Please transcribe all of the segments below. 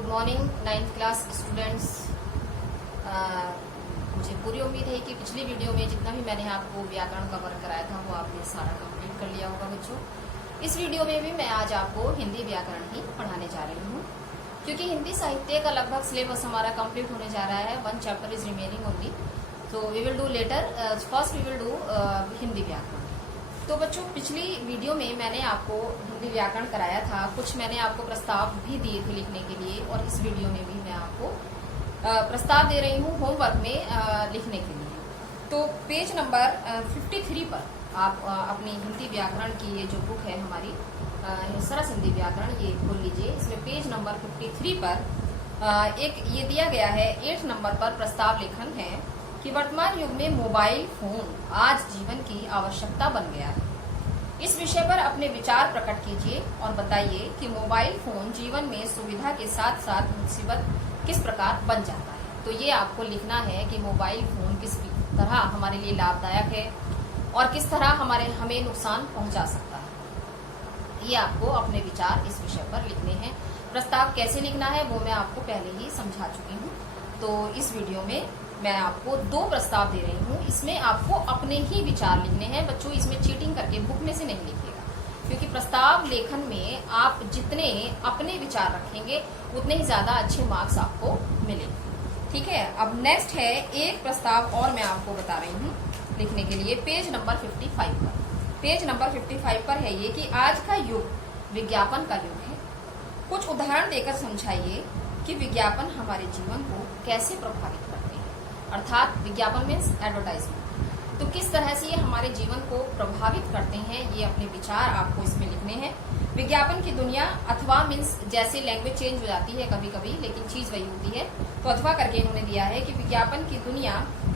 Good morning 9th class students. मुझे पूरी उम्मीद है कि पिछली वीडियो में जितना भी मैंने आपको व्याकरण कवर कराया था वो आपने सारा कंप्लीट कर लिया होगा बच्चों। इस वीडियो में भी मैं आज आपको हिंदी व्याकरण ही पढ़ाने जा रही हूँ, क्योंकि हिंदी साहित्य का लगभग सिलेबस हमारा कंप्लीट होने जा रहा है। 1 चैप्टर इज रिमेनिंग ओनली, तो we will do later. First we will do Hindi व्याकरण। तो बच्चों, पिछली वीडियो में मैंने आपको हिंदी व्याकरण कराया था, कुछ मैंने आपको प्रस्ताव भी दिए थे लिखने के लिए, और इस वीडियो में भी मैं आपको प्रस्ताव दे रही हूँ होमवर्क में लिखने के लिए। तो पेज नंबर 53 पर आप अपनी हिंदी व्याकरण की ये जो बुक है हमारी सरस हिंदी व्याकरण, ये खोल लीजिए। इसमें पेज नंबर 53 पर एक ये दिया गया है 8 नंबर पर प्रस्ताव लेखन है कि वर्तमान युग में मोबाइल फोन आज जीवन की आवश्यकता बन गया है। इस विषय पर अपने विचार प्रकट कीजिए और बताइए कि मोबाइल फोन जीवन में सुविधा के साथ साथ मुसीबत किस प्रकार बन जाता है। तो ये आपको लिखना है कि मोबाइल फोन किस तरह हमारे लिए लाभदायक है और किस तरह हमें नुकसान पहुंचा सकता है। ये आपको अपने विचार इस विषय पर लिखने हैं। प्रस्ताव कैसे लिखना है वो मैं आपको पहले ही समझा चुकी हूँ। तो इस वीडियो में मैं आपको 2 प्रस्ताव दे रही हूँ। इसमें आपको अपने ही विचार लिखने हैं बच्चों। इसमें चीटिंग करके बुक में से नहीं लिखिएगा, क्योंकि प्रस्ताव लेखन में आप जितने अपने विचार रखेंगे उतने ही ज्यादा अच्छे मार्क्स आपको मिलेंगे। ठीक है। अब नेक्स्ट है एक प्रस्ताव और मैं आपको बता रही हूँ लिखने के लिए, पेज नंबर 55 पर। पेज नंबर 55 पर है ये कि आज का युग विज्ञापन का युग है। कुछ उदाहरण देकर समझाइए कि विज्ञापन हमारे जीवन को कैसे प्रभावित करते हैं। अर्थात विज्ञापन मीन्स एडवर्टाइजमेंट। तो किस तरह से ये हमारे जीवन को प्रभावित करते हैं, ये अपने विचार आपको इसमें लिखने हैं। विज्ञापन की दुनिया, अथवा मीन्स जैसे लैंग्वेज चेंज हो जाती है कभी कभी, लेकिन चीज वही होती है, तो अथवा करके इन्होंने दिया है कि विज्ञापन की दुनिया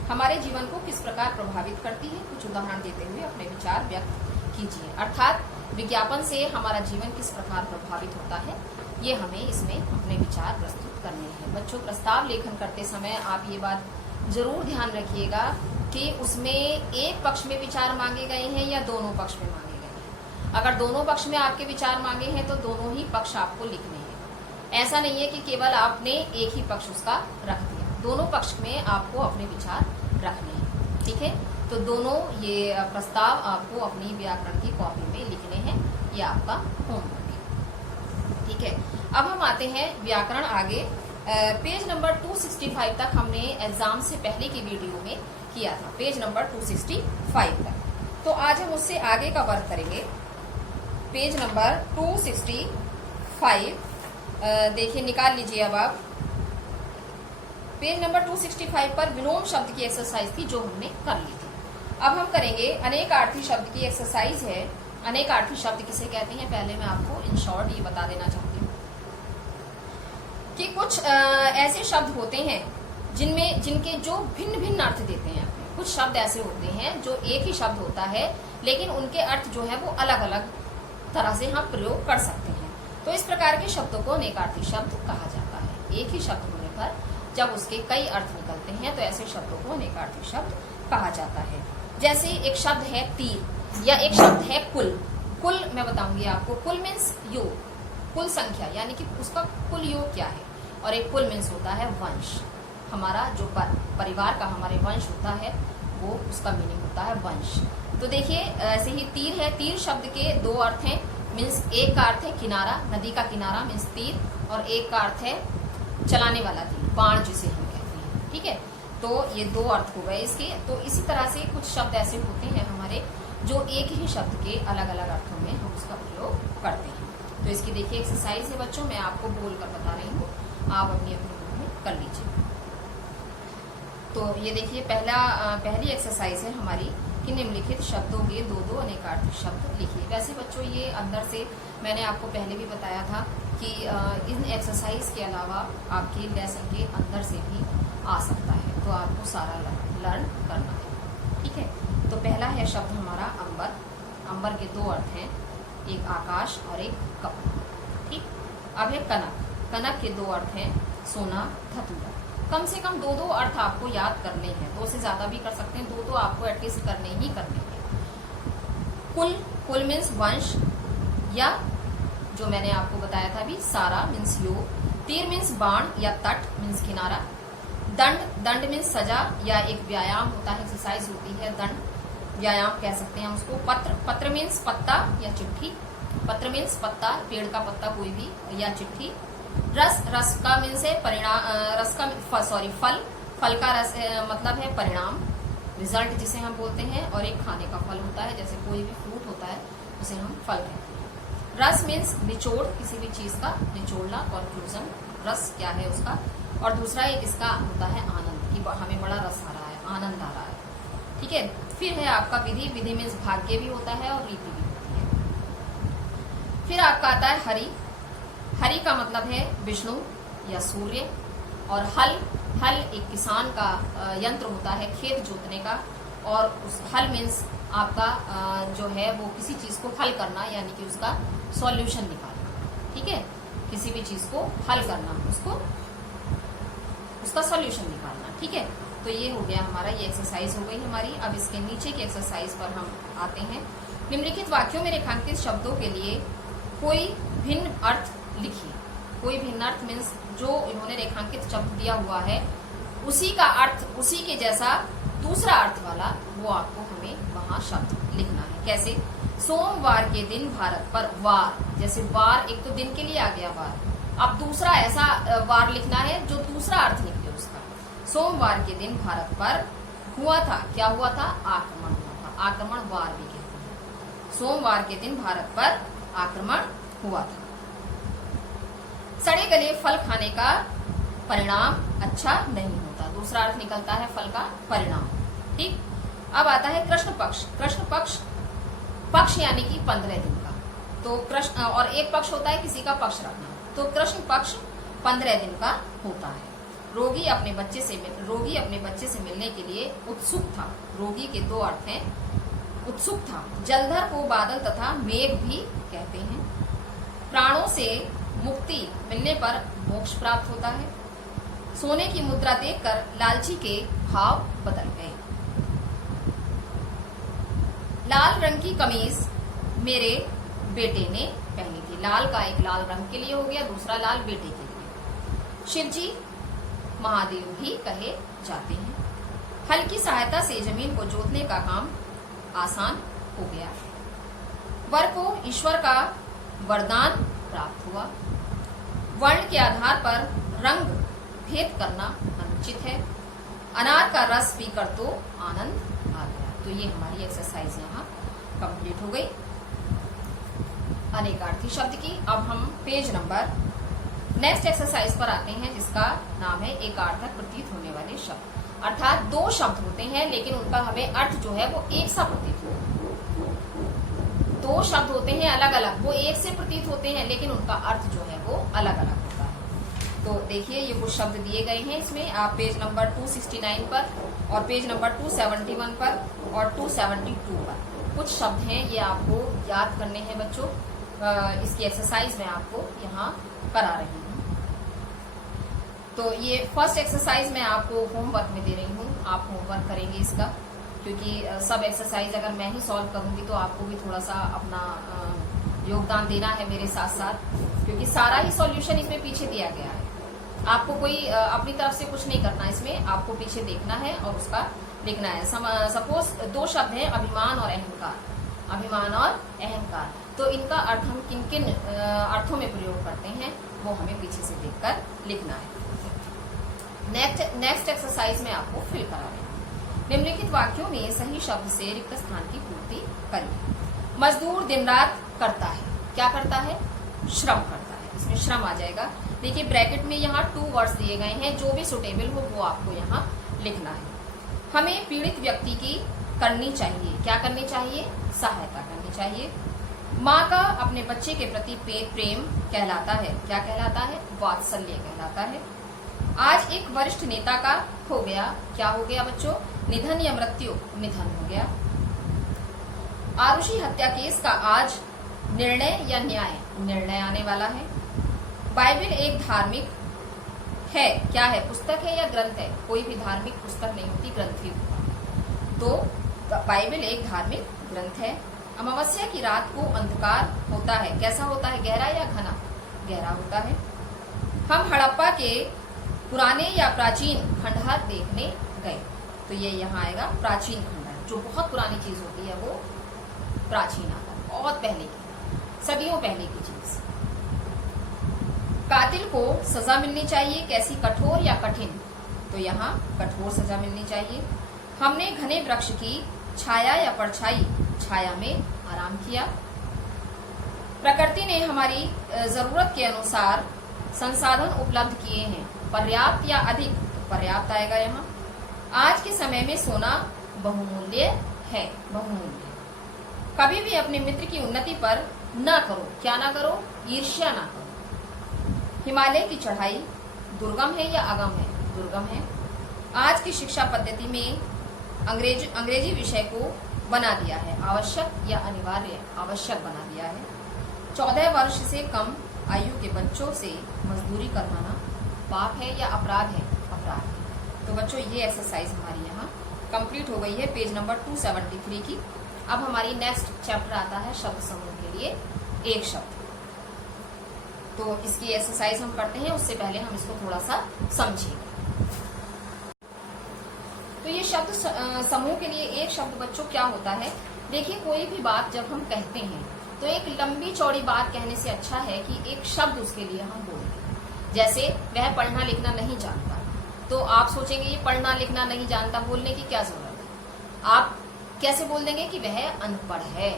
हमारे जीवन को किस प्रकार प्रभावित करती है। कुछ उदाहरण देते हुए अपने विचार व्यक्त कीजिए। अर्थात विज्ञापन से हमारा जीवन किस प्रकार प्रभावित होता है, ये हमें इसमें अपने विचार प्रस्तुत करने हैं। बच्चों, प्रस्ताव लेखन करते समय आप ये बात जरूर ध्यान रखिएगा कि उसमें एक पक्ष में विचार मांगे गए हैं या दोनों पक्ष में मांगे गए हैं। अगर दोनों पक्ष में आपके विचार मांगे हैं तो दोनों ही पक्ष आपको लिखने हैं। ऐसा नहीं है कि केवल आपने एक ही पक्ष उसका रख दिया, दोनों पक्ष में आपको अपने विचार रखने हैं। ठीक है। तो दोनों ये प्रस्ताव आपको अपनी व्याकरण की कॉपी में लिखने हैं। ये आपका होमवर्क है। ठीक है। अब हम आते हैं व्याकरण आगे। पेज नंबर 265 तक हमने एग्जाम से पहले की वीडियो में किया था, पेज नंबर 265 तक। तो आज हम उससे आगे का वर्क करेंगे। पेज नंबर 265 देखिए, निकाल लीजिए अब आप। पेज नंबर 265 पर विलोम शब्द की एक्सरसाइज थी जो हमने कर ली थी। अब हम करेंगे अनेकार्थी शब्द की एक्सरसाइज है। अनेकार्थी शब्द किसे कहते हैं, पहले मैं आपको इन शॉर्ट ये बता देना चाहती हूँ कि कुछ ऐसे शब्द होते हैं जिनके जो भिन्न भिन्न अर्थ देते हैं। कुछ शब्द ऐसे होते हैं जो एक ही शब्द होता है, लेकिन उनके अर्थ जो है वो अलग अलग तरह से हम प्रयोग कर सकते हैं। तो इस प्रकार के शब्दों को अनेकार्थी शब्द कहा जाता है। एक ही शब्द होने पर जब उसके कई अर्थ निकलते हैं तो ऐसे शब्दों को अनेकार्थी शब्द कहा जाता है। जैसे एक शब्द है तीर, या एक शब्द है कुल। कुल मैं बताऊंगी आपको। कुल मीन्स योग, कुल संख्या, यानी कि उसका कुल योग क्या है। और एक कुल मीन्स होता है वंश। हमारा जो परिवार का हमारे वंश होता है वो उसका मीनिंग होता है वंश। तो देखिए, ऐसे ही तीर है। तीर शब्द के 2 अर्थ हैं। मीन्स एक का अर्थ है किनारा, नदी का किनारा मीन्स तीर, और एक का अर्थ है चलाने वाला तीर, बाण जिसे हम कहते हैं। ठीक है। तो ये 2 अर्थ हो गए इसके। तो इसी तरह से कुछ शब्द ऐसे होते हैं हमारे जो एक ही शब्द के अलग अलग अर्थों में हम उसका प्रयोग करते हैं। तो इसकी देखिए एक्सरसाइज है बच्चों, मैं आपको बोलकर बता रही हूँ, आप अपनी बुक में कर लीजिए। तो ये देखिए पहली एक्सरसाइज है हमारी कि निम्नलिखित शब्दों के 2-2 अनेकार्थी शब्द लिखिए। वैसे बच्चों ये अंदर से मैंने आपको पहले भी बताया था कि इन एक्सरसाइज के अलावा आपके लेसन के अंदर से भी आ सकता है, तो आपको सारा लर्न करना है। ठीक है। तो पहला है शब्द हमारा अंबर। अंबर के 2 अर्थ हैं, एक आकाश और एक कपड़ा। ठीक। अब है कनक। कनक के 2 अर्थ हैं, सोना, धतूरा। कम से कम 2-2 अर्थ आपको याद करने हैं, 2 से ज्यादा भी कर सकते हैं, 2 आपको एटलीस्ट करने ही करने हैं। कुल, कुल मीन्स वंश, या जो मैंने आपको बताया था अभी सारा मीन्स योग, तीर मीन्स बाण या तट मीन्स किनारा। दंड मीन्स सजा या एक व्यायाम होता है, एक्सरसाइज होती है, दंड व्यायाम कह सकते हैं हम उसको। पत्र मीन्स पत्ता या चिट्ठी। पत्र मीन्स पत्ता, पेड़ का पत्ता कोई भी, या चिट्ठी। रस का मीन्स है फल का रस मतलब है परिणाम, रिजल्ट जिसे हम बोलते हैं। और एक खाने का फल होता है, जैसे कोई भी फ्रूट होता है उसे हम फल कहते हैं। रस मीन्स निचोड़, किसी भी चीज का निचोड़ना, कंक्लूजन, रस क्या है उसका। और दूसरा एक इसका होता है आनंद, कि हमें बड़ा रस आ रहा है, आनंद आ रहा है, ठीक है। फिर है आपका विधि। विधि मीन्स भाग्य भी होता है और रीति भी होती है। फिर आपका आता है हरि। हरि का मतलब है विष्णु या सूर्य। और हल एक किसान का यंत्र होता है खेत जोतने का। और उस हल मीन्स आपका जो है वो किसी चीज को हल करना, यानी कि उसका सॉल्यूशन निकालना, ठीक है। किसी भी चीज को हल करना, उसका सॉल्यूशन निकालना, ठीक है। तो ये हो गया हमारा, ये एक्सरसाइज हो गई हमारी। अब इसके नीचे की एक्सरसाइज पर हम आते हैं। निम्नलिखित वाक्यों में रेखांकित शब्दों के लिए कोई भिन्न अर्थ लिखिए। कोई भिन्न अर्थ मीन्स जो इन्होंने रेखांकित शब्द दिया हुआ है उसी का अर्थ, उसी के जैसा दूसरा अर्थ वाला, वो आपको हमें वहां शब्द लिखना है। कैसे? सोमवार के दिन भारत पर, वार, जैसे वार एक तो दिन के लिए आ गया वार, अब दूसरा ऐसा वार लिखना है जो दूसरा अर्थ निकले उसका। सोमवार के दिन भारत पर हुआ था, क्या हुआ था? आक्रमण हुआ था। आक्रमण वार भी कहते हैं। सोमवार के दिन भारत पर आक्रमण हुआ था। सड़े गले फल खाने का परिणाम अच्छा नहीं होता, दूसरा अर्थ निकलता है फल का परिणाम, ठीक। अब आता है कृष्ण पक्ष। कृष्ण पक्ष यानी कि 15 दिन का। तो कृष्ण, और एक पक्ष होता है किसी का पक्ष रखना, तो कृष्ण पक्ष 15 दिन का होता है। रोगी अपने बच्चे से मिलने के लिए उत्सुक था। रोगी के दो अर्थ हैं, उत्सुक था। जलधर को बादल तथा मेघ भी कहते हैं। प्राणों से मुक्ति मिलने पर मोक्ष प्राप्त होता है। सोने की मुद्रा देखकर लालची के भाव बदल गए। लाल रंग की कमीज मेरे बेटे ने पहनी थी। लाल का एक लाल रंग के लिए हो गया, दूसरा लाल बेटे के लिए। शिवजी महादेव भी कहे जाते हैं। हल की सहायता से जमीन को जोतने का काम आसान हो गया। वर को ईश्वर का वरदान प्राप्त हुआ। वर्ण के आधार पर रंग भेद करना अनुचित है। अनार का रस पीकर तो आनंद आ गया। तो ये हमारी एक्सरसाइज यहाँ कंप्लीट हो गई अनेकार्थी शब्द की। अब हम पेज नंबर नेक्स्ट एक्सरसाइज पर आते हैं, जिसका नाम है एकार्थक प्रतीत होने वाले शब्द। अर्थात दो शब्द होते हैं लेकिन उनका हमें अर्थ जो है वो एक सा प्रतीत हो। दो शब्द होते हैं अलग अलग, वो एक से प्रतीत होते हैं लेकिन उनका अर्थ जो है वो अलग अलग होता है। तो देखिए ये कुछ शब्द दिए गए हैं इसमें, आप पेज नंबर 269 पर और पेज नंबर 271 पर और 272 पर कुछ शब्द हैं, ये आपको याद करने हैं बच्चों। इसकी एक्सरसाइज मैं आपको यहाँ करा रही हूँ। तो ये फर्स्ट एक्सरसाइज मैं आपको होमवर्क में दे रही हूँ, आप होमवर्क करेंगे इसका, क्योंकि सब एक्सरसाइज अगर मैं ही सॉल्व करूंगी तो आपको भी थोड़ा सा अपना योगदान देना है मेरे साथ साथ, क्योंकि सारा ही सॉल्यूशन इसमें पीछे दिया गया है। आपको कोई अपनी तरफ से कुछ नहीं करना, इसमें आपको पीछे देखना है और उसका लिखना है। सपोज दो शब्द हैं, अभिमान और अहंकार। अभिमान और अहंकार, तो इनका अर्थ हम किन किन अर्थों में प्रयोग करते हैं वो हमें पीछे से देखकर लिखना है। नेक्स्ट एक्सरसाइज में आपको फिल करा रहे हैं। निम्नलिखित वाक्यों में सही शब्द से रिक्त स्थान की पूर्ति करिए। मजदूर दिन रात करता है, क्या करता है? श्रम करता है, इसमें श्रम आ जाएगा। देखिए ब्रैकेट में यहाँ 2 वर्ड्स दिए गए हैं, जो भी सुटेबल हो वो आपको यहाँ लिखना है। हमें पीड़ित व्यक्ति की करनी चाहिए, क्या करनी चाहिए? सहायता करनी चाहिए। माँ का अपने बच्चे के प्रति प्रेम कहलाता है, क्या कहलाता है? वात्सल्य कहलाता है। आज एक वरिष्ठ नेता का हो गया, क्या हो गया बच्चों? निधन या मृत्यु? निधन हो गया। आरुषि हत्या केस का आज निर्णय या न्याय? निर्णय आने वाला है। बाइबिल एक धार्मिक है, क्या है? पुस्तक है या ग्रंथ है? कोई भी धार्मिक पुस्तक नहीं होती, ग्रंथ ही होता। तो बाइबिल एक धार्मिक ग्रंथ है। अमावस्या की रात को अंधकार होता है, कैसा होता है? गहरा या घना? गहरा होता है। हम हड़प्पा के पुराने या प्राचीन खंडहर देखने गए। तो ये यहाँ आएगा प्राचीन खंडहर। जो बहुत पुरानी चीज होती है वो प्राचीन आता है, बहुत पहले की, सदियों पहले की चीज। कातिल को सजा मिलनी चाहिए, कैसी, कठोर या कठिन? तो यहाँ कठोर सजा मिलनी चाहिए। हमने घने वृक्ष की छाया या परछाई, छाया में आराम किया। प्रकृति ने हमारी जरूरत के अनुसार संसाधन उपलब्ध किए हैं, पर्याप्त या अधिक? तो पर्याप्त आएगा यहाँ। आज के समय में सोना बहुमूल्य है, बहुमूल्य। कभी भी अपने मित्र की उन्नति पर न करो, क्या ना करो? ईर्ष्या ना करो। हिमालय की चढ़ाई दुर्गम है या अगम है? दुर्गम है। आज की शिक्षा पद्धति में अंग्रेजी विषय को बना दिया है, आवश्यक या अनिवार्य? आवश्यक बना दिया है। 14 वर्ष से कम आयु के बच्चों से मजदूरी करवाना पाप है या अपराध है? अपराध है। तो बच्चों ये एक्सरसाइज हमारी यहाँ कंप्लीट हो गई है, पेज नंबर 273 की। अब हमारी नेक्स्ट चैप्टर आता है शब्द समूह के लिए एक शब्द। तो इसकी एक्सरसाइज हम करते हैं, उससे पहले हम इसको थोड़ा सा समझेंगे। तो ये शब्द समूह के लिए एक शब्द बच्चों क्या होता है? देखिए, कोई भी बात जब हम कहते हैं तो एक लंबी चौड़ी बात कहने से अच्छा है कि एक शब्द उसके लिए हम बोलें। जैसे वह पढ़ना लिखना नहीं जानता, तो आप सोचेंगे ये पढ़ना लिखना नहीं जानता, बोलने की क्या जरूरत है? आप कैसे बोल देंगे कि वह अनपढ़ है?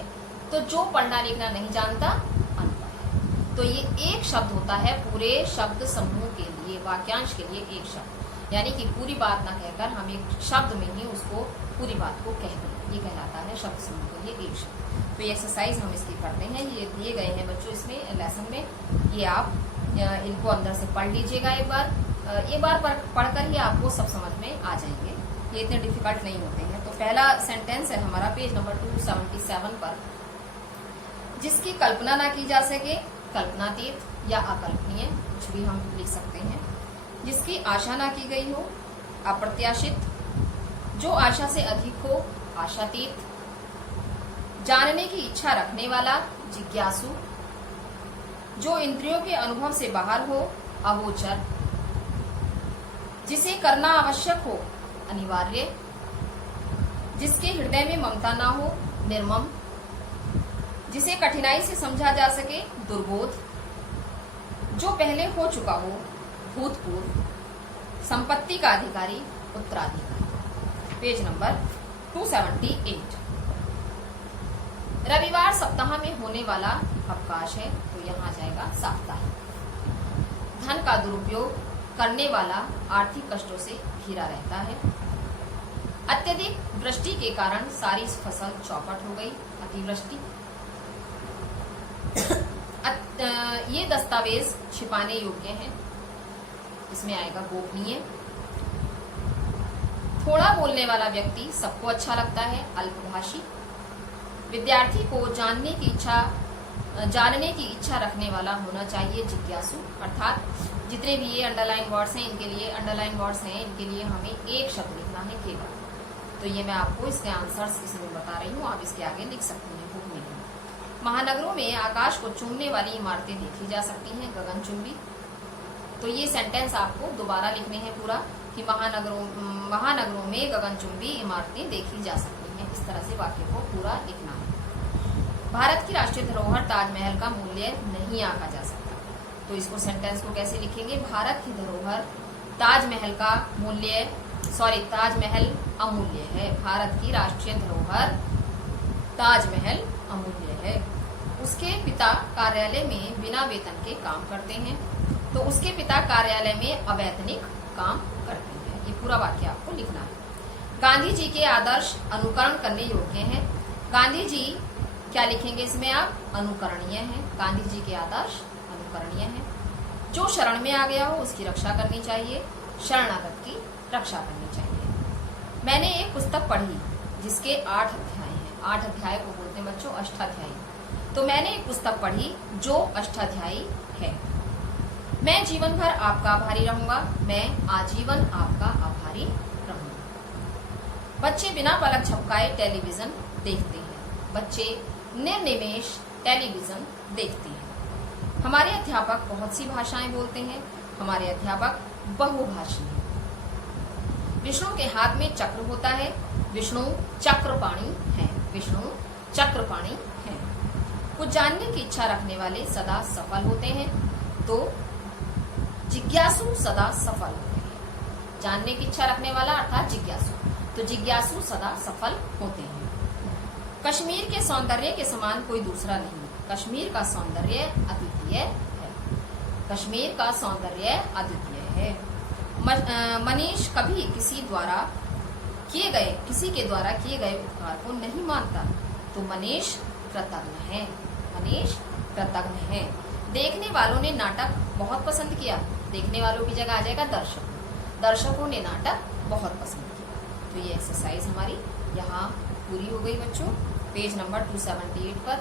तो जो पढ़ना लिखना नहीं जानता अनपढ़ है। तो ये एक शब्द होता है पूरे शब्द समूह के लिए, वाक्यांश के लिए एक शब्द। यानी कि पूरी बात ना कहकर हम एक शब्द में ही उसको पूरी बात को कह दें, ये कहलाता है शब्द समूह के लिए एक शब्द। तो ये एक्सरसाइज हम इसकी करते हैं, ये दिए गए हैं बच्चों इसमें लेसन में। ये आप इनको अंदर से पढ़ लीजिएगा एक बार पढ़कर ही आपको सब समझ में आ जाएंगे। ये इतने डिफिकल्ट नहीं होते हैं। तो पहला सेंटेंस है हमारा पेज नंबर 277 पर, जिसकी कल्पना ना की जा सके, कल्पनातीत या अकल्पनीय, कुछ भी हम लिख सकते हैं। जिसकी आशा ना की गई हो, अप्रत्याशित। जो आशा से अधिक हो, आशातीत। जानने की इच्छा रखने वाला, जिज्ञासु। जो इंद्रियों के अनुभव से बाहर हो, अगोचर। जिसे करना आवश्यक हो, अनिवार्य। जिसके हृदय में ममता ना हो, निर्मम। जिसे कठिनाई से समझा जा सके, दुर्बोध। जो पहले हो चुका हो, भूतपूर्व। संपत्ति का अधिकारी, उत्तराधिकारी। Page number 278। रविवार सप्ताह में होने वाला अवकाश है, तो यहाँ जाएगा साप्ताहिक। धन का दुरुपयोग करने वाला आर्थिक कष्टों से घिरा रहता है। अत्यधिक वृष्टि के कारण सारी फसल चौपट हो गई, अतिवृष्टि। ये दस्तावेज छिपाने योग्य हैं, इसमें आएगा गोपनीय। थोड़ा बोलने वाला व्यक्ति सबको अच्छा लगता है, अल्पभाषी। विद्यार्थी को जानने की इच्छा रखने वाला होना चाहिए, जिज्ञासु। अर्थात जितने भी ये अंडरलाइन वर्ड्स हैं इनके लिए हमें एक शब्द लिखना है केवल। तो ये मैं आपको इसके आंसर्स इसमें बता रही हूँ, आप इसके आगे लिख सकती हैं बुक में। महानगरों में आकाश को चूमने वाली इमारतें देखी जा सकती हैं, गगनचुंबी। तो ये सेंटेंस आपको दोबारा लिखने हैं पूरा कि महानगरों में गगनचुंबी इमारतें देखी जा सकती हैं। इस तरह से वाक्य को पूरा लिखना है। भारत की राष्ट्रीय धरोहर ताजमहल का मूल्य नहीं आंका जा सकता, तो इसको सेंटेंस को कैसे लिखेंगे? भारत की धरोहर ताजमहल का ताजमहल अमूल्य है। भारत की राष्ट्रीय धरोहर ताजमहल अमूल्य है। उसके पिता कार्यालय में बिना वेतन के काम करते हैं, तो उसके पिता कार्यालय में अवैतनिक काम करते हैं। ये पूरा वाक्य आपको लिखना है। गांधी जी के आदर्श अनुकरण करने योग्य हैं। गांधी जी क्या लिखेंगे इसमें आप? अनुकरणीय है। गांधी जी के आदर्श अनुकरणीय है। जो शरण में आ गया हो उसकी रक्षा करनी चाहिए, शरणागत की रक्षा करनी चाहिए। मैंने एक पुस्तक पढ़ी जिसके 8 अध्याय हैं। 8 अध्याय को बोलते हैं बच्चों अष्टाध्यायी। तो मैंने एक पुस्तक पढ़ी जो अष्टाध्यायी है। मैं जीवन भर आपका आभारी रहूंगा। मैं आजीवन आपका आभारी रहूंगा। बच्चे बिना पलक झपकाए टेलीविजन देखते हैं। बच्चे निर्निमेष टेलीविजन देखते हैं। हमारे अध्यापक बहुत सी भाषाएं बोलते हैं। हमारे अध्यापक बहुभाषी हैं। विष्णु के हाथ में चक्र होता है, विष्णु चक्रपाणी है, विष्णु चक्रपाणी है। कुछ जानने की इच्छा रखने वाले सदा सफल होते हैं, तो जिज्ञासु सदा सफल होते हैं। जानने की इच्छा रखने वाला अर्थात जिज्ञासु, तो जिज्ञासु सदा सफल होते हैं। कश्मीर के सौंदर्य के समान कोई दूसरा नहीं, कश्मीर का सौंदर्य अद्वितीय है, कश्मीर का सौंदर्य अद्वितीय है। मनीष कभी किसी के द्वारा किए गए उपकार को नहीं मानता, तो मनीष कृतज्ञ है, मनीष कृतज्ञ है। देखने वालों ने नाटक बहुत पसंद किया, देखने वालों की जगह आ जाएगा दर्शकों ने नाटक बहुत पसंद किया। तो ये एक्सरसाइज हमारी यहाँ पूरी हो गई बच्चों। पेज नंबर 278 पर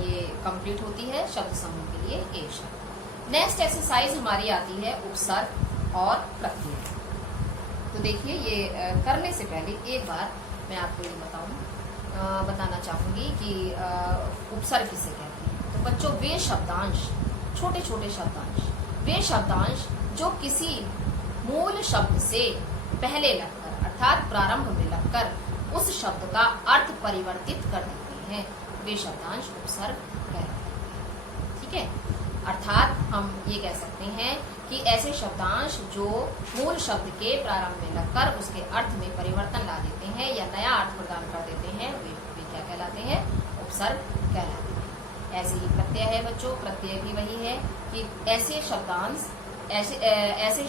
ये कंप्लीट होती है शब्द समूह के लिए एक शब्द। नेक्स्ट एक्सरसाइज हमारी आती है उपसर्ग और प्रत्यय। तो देखिए ये करने से पहले एक बार मैं आपको ये बताना चाहूंगी कि उपसर्ग किसे कहते हैं। तो बच्चों वे शब्दांश, छोटे छोटे शब्दांश, वे शब्दांश जो किसी मूल शब्द से पहले लगकर अर्थात प्रारंभ में लगकर उस शब्द का अर्थ परिवर्तित कर देते हैं, वे शब्दांश उपसर्ग कहते हैं। ठीक है, अर्थात हम ये कह सकते हैं कि ऐसे शब्दांश जो मूल शब्द के प्रारंभ में लगकर उसके अर्थ में परिवर्तन ला देते हैं या नया अर्थ प्रदान कर देते हैं, वे क्या कहलाते हैं, उपसर्ग कहलाते हैं। ऐसे ही प्रत्यय है बच्चों, प्रत्यय भी वही है कि ऐसे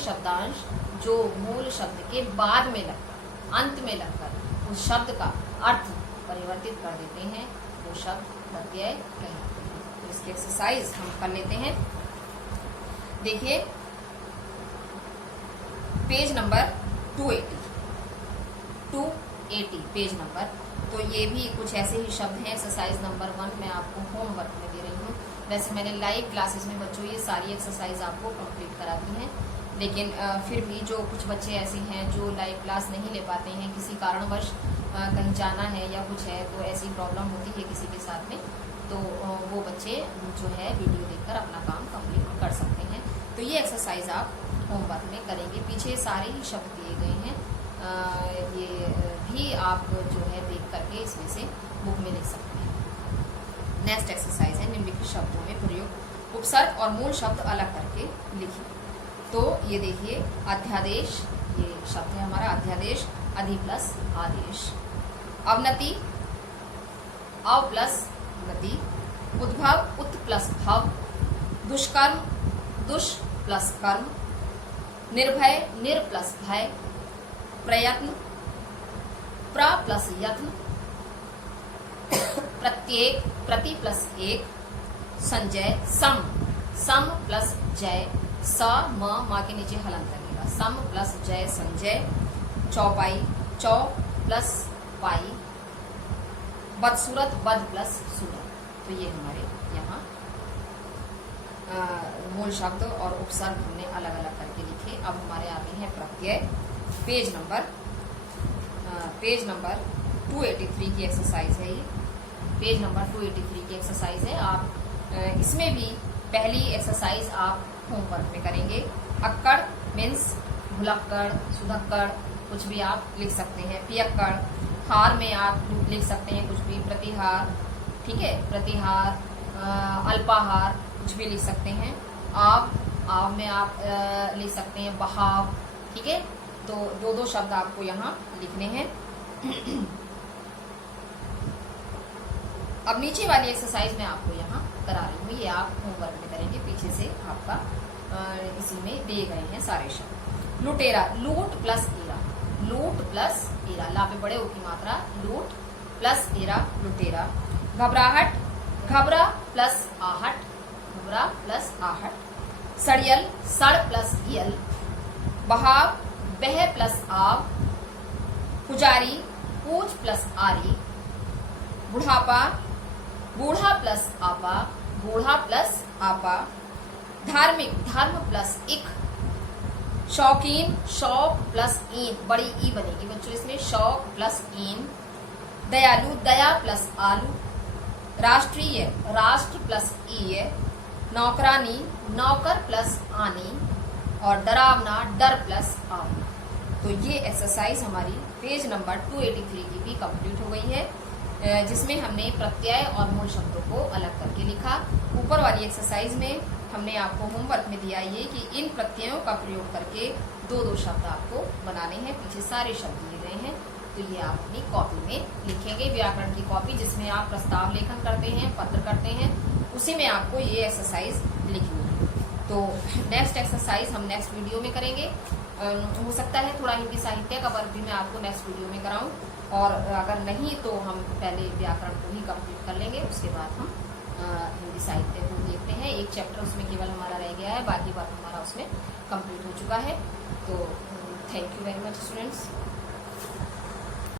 शब्दांश जो मूल शब्द के बाद में लगकर अंत में लगकर उस शब्द का अर्थ परिवर्तित कर देते हैं, वो शब्द प्रत्यय कहलाते हैं। तो इसकी एक्सरसाइज हम कर लेते हैं। देखिए पेज नंबर 280 पेज नंबर। तो ये भी कुछ ऐसे ही शब्द हैं। एक्सरसाइज नंबर 1 मैं आपको होमवर्क में दे रही हूँ। वैसे मैंने लाइव क्लासेस में बच्चों ये सारी एक्सरसाइज आपको कंप्लीट कराती हैं, लेकिन फिर भी जो कुछ बच्चे ऐसे हैं जो लाइव क्लास नहीं ले पाते हैं, किसी कारणवश कहीं जाना है या कुछ है, तो ऐसी प्रॉब्लम होती है किसी के साथ में, तो वो बच्चे जो है वीडियो देखकर अपना काम कंप्लीट कर सकते हैं। तो ये एक्सरसाइज आप होमवर्क में करेंगे। पीछे सारे ही शब्द दिए गए हैं, ये भी आप जो है देख करके इसमें से बुक में लिख सकते हैं। नेक्स्ट एक्सरसाइज है निम्नलिखित शब्दों में प्रयुक्त उपसर्ग और मूल शब्द अलग करके लिखिए। तो ये देखिए अध्यादेश, ये शब्द है हमारा अध्यादेश, अधि प्लस आदेश। अवनति, अव प्लस नति। उद्भव, उत प्लस भव। दुष्कर्म, दुष प्लस कर्म। निर्भय, निर प्लस भय। प्रयत्न, प्र प्लस यत्न। प्रत्येक, प्रति प्लस एक। संजय, सम, सम प्लस जय। स म, माँ के नीचे हलंत लगेगा, सम प्लस जय संजय। चौपाई, चौ प्लस पाई। बदसूरत, बद प्लस सूरत। तो ये हमारे यहाँ मूल शब्द और उपसर्ग हमने अलग अलग करके लिखे। अब हमारे आते हैं प्रत्यय। पेज नंबर 283 की एक्सरसाइज है ये। पेज नंबर 283 की एक्सरसाइज है। आप इसमें भी पहली एक्सरसाइज आप होमवर्क में करेंगे। अक्कड़ मीन्स भुलक्कड़, सुधक्कड़, कुछ भी आप लिख सकते हैं। पियक्कड़, हार में आप लिख सकते हैं कुछ भी, प्रतिहार, ठीक है, प्रतिहार, अल्पाहार, कुछ भी लिख सकते हैं। आव में आप लिख सकते हैं बहाव, ठीक है। तो दो शब्द आपको यहाँ लिखने हैं। अब नीचे वाली एक्सरसाइज मैं आपको यहाँ करा रही हूँ, ये आप होमवर्क में करेंगे। पीछे से आपका इसी में दिए गए हैं सारे शब्द। लुटेरा, लूट प्लस एरा, लूट प्लस एरा, ला पे बड़े ओ की मात्रा, लूट प्लस एरा, लुटेरा। घबराहट, घबरा प्लस आहट, घबरा प्लस आहट। सड़ियल, सड़ प्लस यल। बहाव, बह प्लस आव। पुजारी, पूज प्लस आरी। बुढ़ापा, बूढ़ा प्लस आपा, बूढ़ा प्लस आपा। धार्मिक, धर्म प्लस इक। शौकीन, शौक प्लस ईन, बड़ी ई बनेगी बच्चों इसमें, शौक प्लस ईन। दयालु, दया प्लस आलू। राष्ट्रीय, राष्ट्र प्लस ईय। नौकरानी, नौकर प्लस आनी। और डरावना डर प्लस आवना। तो ये एक्सरसाइज हमारी पेज नंबर 283 की भी कंप्लीट हो गई है, जिसमें हमने प्रत्यय और मूल शब्दों को अलग करके लिखा। ऊपर वाली एक्सरसाइज में हमने आपको होमवर्क में दिया ये कि इन प्रत्ययों का प्रयोग करके दो शब्द आपको बनाने हैं। पीछे सारे शब्द दिए गए हैं, तो ये आप अपनी कॉपी में लिखेंगे। व्याकरण की कॉपी जिसमें आप प्रस्ताव लेखन करते हैं, पत्र करते हैं, उसी में आपको ये एक्सरसाइज लिखनी है। तो नेक्स्ट एक्सरसाइज हम नेक्स्ट वीडियो में करेंगे। हो सकता है थोड़ा हिंदी साहित्य का वर्क भी मैं आपको नेक्स्ट वीडियो में कराऊं, और अगर नहीं तो हम पहले व्याकरण को ही कंप्लीट कर लेंगे, उसके बाद हम हिंदी साहित्य को देखते हैं। एक चैप्टर उसमें केवल हमारा रह गया है, बाकी वर्क हमारा उसमें कंप्लीट हो चुका है। तो thank you very much students.